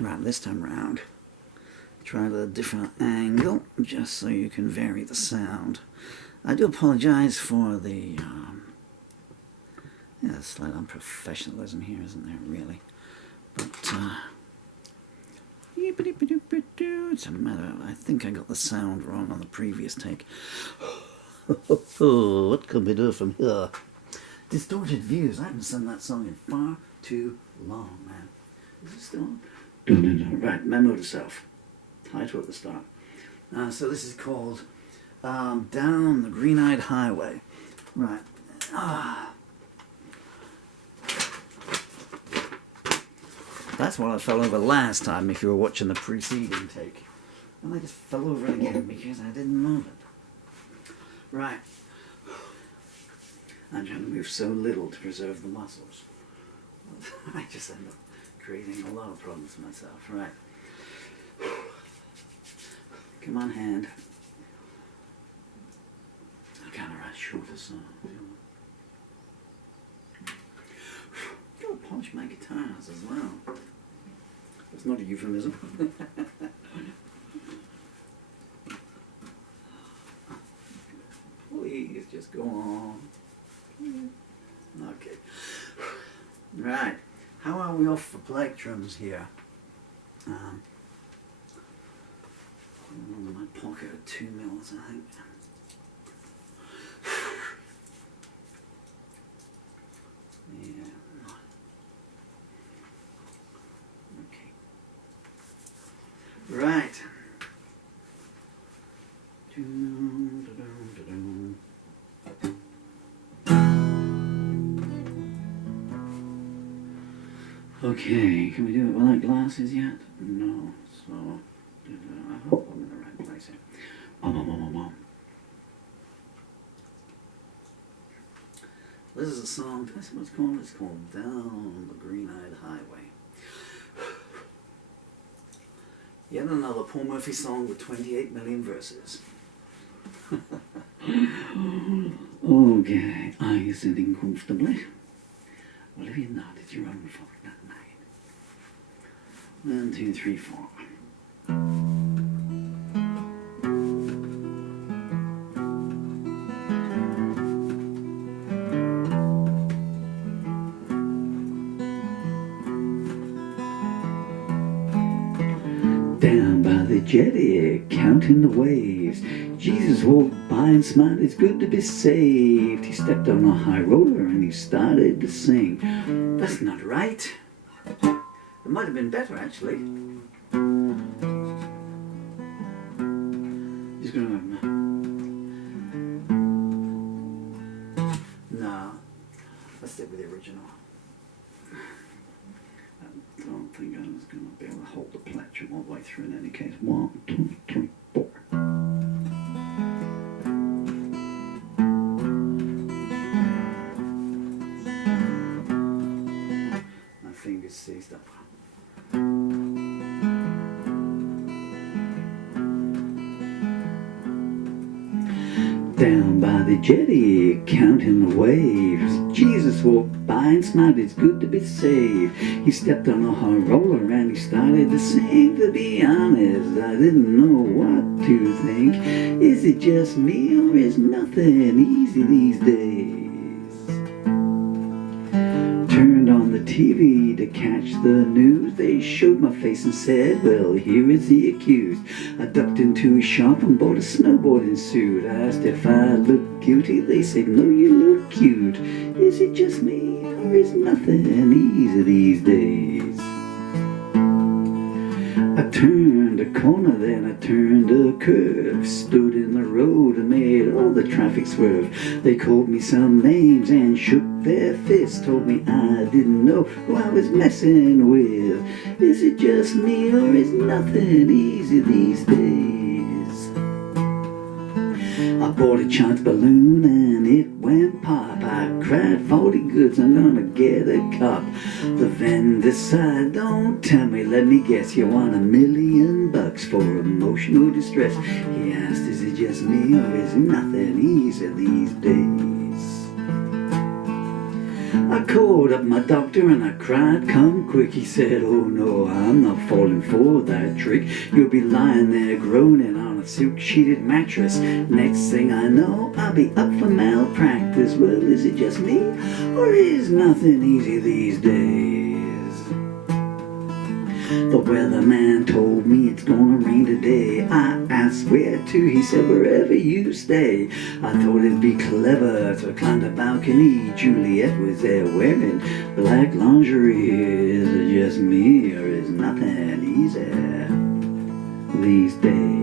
Right, this time round, try at a different angle, just so you can vary the sound. I do apologize for the slight unprofessionalism here, isn't there, really? But, it's a matter of, I think I got the sound wrong on the previous take. What can we do from here? Distorted Views. I haven't sung that song in far too long, man. Is it still on? Right, memo to self. Title at the start. So this is called Down the Green-Eyed Highway. Right. That's what I fell over last time, if you were watching the preceding take. And I just fell over it again because I didn't move it. Right. I'm trying to move so little to preserve the muscles. I just end up creating a lot of problems for myself. Right. Come on, hand. I kind of write shorter songs. Gotta polish my guitars as well. That's not a euphemism. Please, just go on. Okay. Right. How are we off for plectrums here? In my pocket are 2 mils, I think. Yeah. Okay. Right. Okay, can we do it without glasses yet? No. So, I hope I'm in the right place here. This is a song, that's what it's called. It's called Down the Green-Eyed Highway. Yet another Paul Murphy song with 28 million verses. Okay, are you sitting comfortably? Well, if you're not, it's your own fault, not mine. 1, 2, 3, 4. Down by the jetty, counting the waves, Jesus walked by and smiled, it's good to be saved. He stepped on a high roller and he started to sing. That's not right. It might have been better, actually. Just gonna... No. Let's stick with the original. I don't think I was going to be able to hold the plectrum all the way through in any case. 1, 2, 3, 4. My fingers seized up. Down by the jetty, counting the waves, Jesus walked by and smiled, it's good to be saved. He stepped on a high roller and he started to sing. To be honest, I didn't know what to think. Is it just me or is nothing easy these days? Turned on the TV to catch the news. They showed my face and said, well, here is the accused. I ducked into a shop and bought a snowboarding suit. I asked if I looked guilty. They said, no, you look cute. Is it just me or is nothing easy these days? I turned a corner, then I turned a curve, stood in the road and made all the traffic swerve. They called me some names and shook their fists, told me I didn't know who I was messing with. Is it just me or is nothing easy these days? I bought a chance balloon and it went pop. I cried 40 goods, I'm gonna get a cup. The vendor sighed, don't tell me, let me guess, you want $1 million for emotional distress. He asked, is it just me or is nothing easy these days? I called up my doctor and I cried, come quick. He said, oh no, I'm not falling for that trick. You'll be lying there groaning on a silk-sheeted mattress. Next thing I know, I'll be up for malpractice. Well, is it just me, or is nothing easy these days? The weatherman told me it's gonna rain today. I asked where to, he said wherever you stay. I thought it'd be clever, so I climbed the balcony. Juliet was there wearing black lingerie. Is it just me, or is nothing easy these days?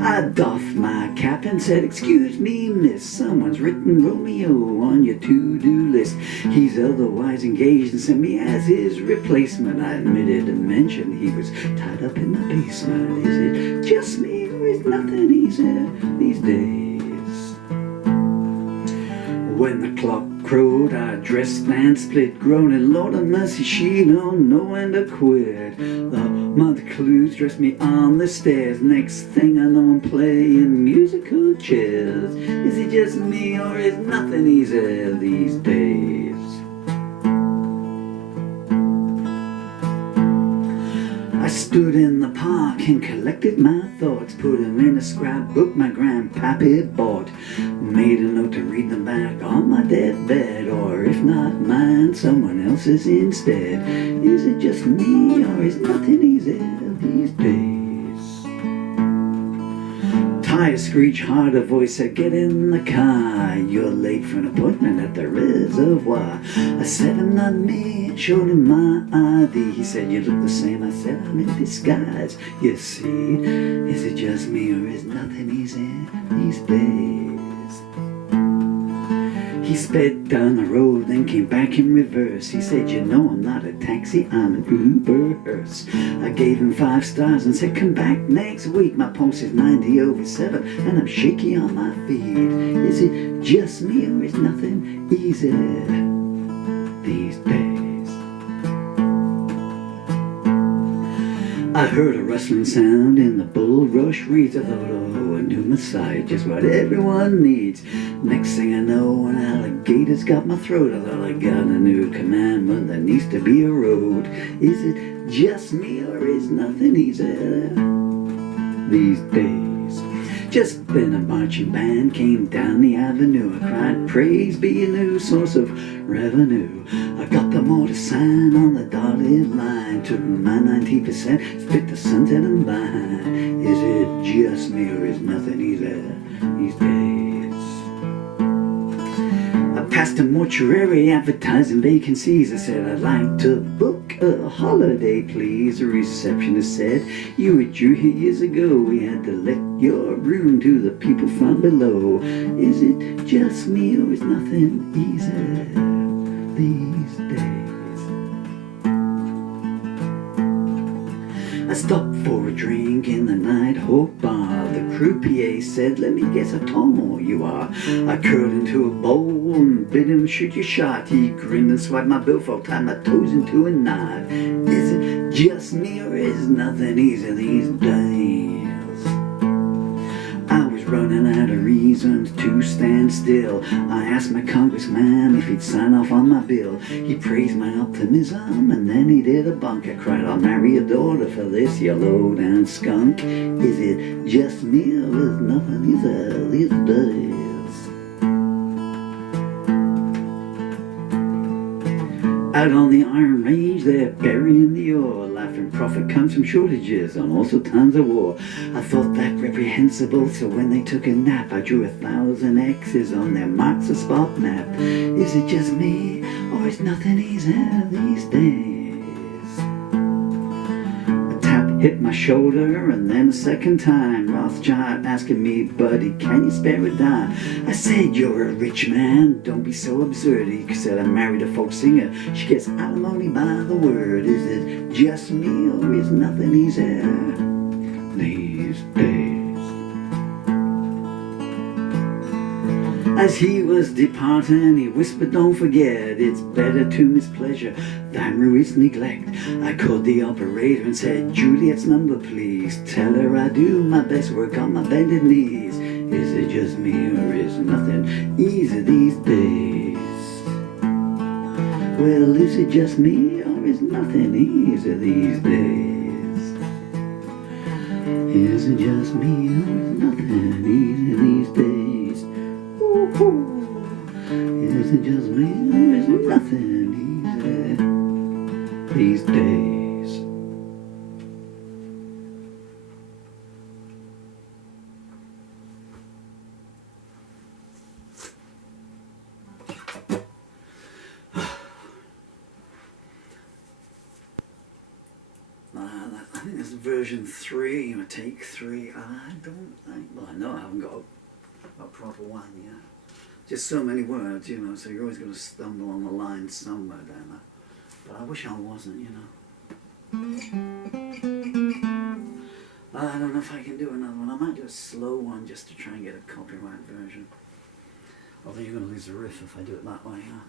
I doffed my cap and said, excuse me, miss, someone's written Romeo on your to-do list. He's otherwise engaged and sent me as his replacement. I admitted and mentioned he was tied up in the basement. Is it just me, or is nothing easy these days? When the clock crowed, I dressed and split, groaning, Lord of mercy, she don't know when to quit. The mother clues dressed me on the stairs. Next thing I know, I'm playing musical chairs. Is it just me, or is nothing easy these days? I stood in the park and collected my thoughts, put them in a scrapbook my grandpappy bought. Made a note to read them back on my deathbed, or if not mine, someone else's instead. Is it just me, or is nothing easy these days? Tires screech hard, a voice said, get in the car, you're late for an appointment at the reservoir. I said, I'm not me, and showed him my ID. He said, you look the same. I said, I'm in disguise, you see. Is it just me, or is nothing easy these days? He sped down the road, then came back in reverse. He said, you know I'm not a taxi, I'm an Uber hearse. I gave him 5 stars and said, come back next week. My pulse is 90/7 and I'm shaky on my feet. Is it just me, or is nothing easy these days? I heard a rustling sound in the bulrush reeds. I thought, oh, a new Messiah, just what everyone needs. Next thing I know, an alligator's got my throat. I thought I got a new commandment, there needs to be a road. Is it just me, or is nothing easy these days? Just then a marching band came down the avenue. I cried, praise be a new source of revenue. I got the motor sign on the dotted line, took my 90%, split the sunset and vine. Is it just me, or is nothing easy these days? Past a mortuary advertising vacancies. I said, I'd like to book a holiday, please. The receptionist said, you were due here years ago. We had to let your room to the people from below. Is it just me, or is nothing easy these days? I stopped for a drink in the Nighthawk bar. The croupier said, let me guess how tall you are. I curled into a bowl and bid him shoot your shot. He grinned and swiped my billfold, tied my toes into a knot. Is it just me, or is nothing easy these days? I was running out of reasons to stand still. I asked my congressman if he'd sign off on my bill. He praised my optimism and then he did a bunk. I cried, I'll marry your daughter for this, you low-down skunk. Is it just me, or is nothing easy these days? Out on the Iron Range, they're burying the ore. Life and profit comes from shortages and also times of war. I thought that reprehensible, so when they took a nap, I drew 1,000 X's on their marks a spot map. Is it just me, or is nothing easy these days? Hit my shoulder, and then a second time Rothschild asking me, buddy, can you spare a dime? I said, you're a rich man, don't be so absurd. He said, I married a folk singer, she gets alimony by the word. Is it just me, or is nothing easy these days? As he was departing, he whispered, don't forget, it's better to miss pleasure than ruinous neglect. I called the operator and said, Juliet's number, please. Tell her I do my best work on my bended knees. Is it just me, or is nothing easy these days? Well, is it just me, or is nothing easy these days? Is it just me, or is nothing easy these days? Ooh-hoo. Is it just me, or is nothing easy these days? I think this is version 3, or take 3. I don't think, well, I know I haven't got a proper one yet. Just so many words, you know, so you're always going to stumble on the line somewhere down there. But I wish I wasn't, you know. I don't know if I can do another one. I might do a slow one just to try and get a copyright version. Although you're going to lose the riff if I do it that way, huh?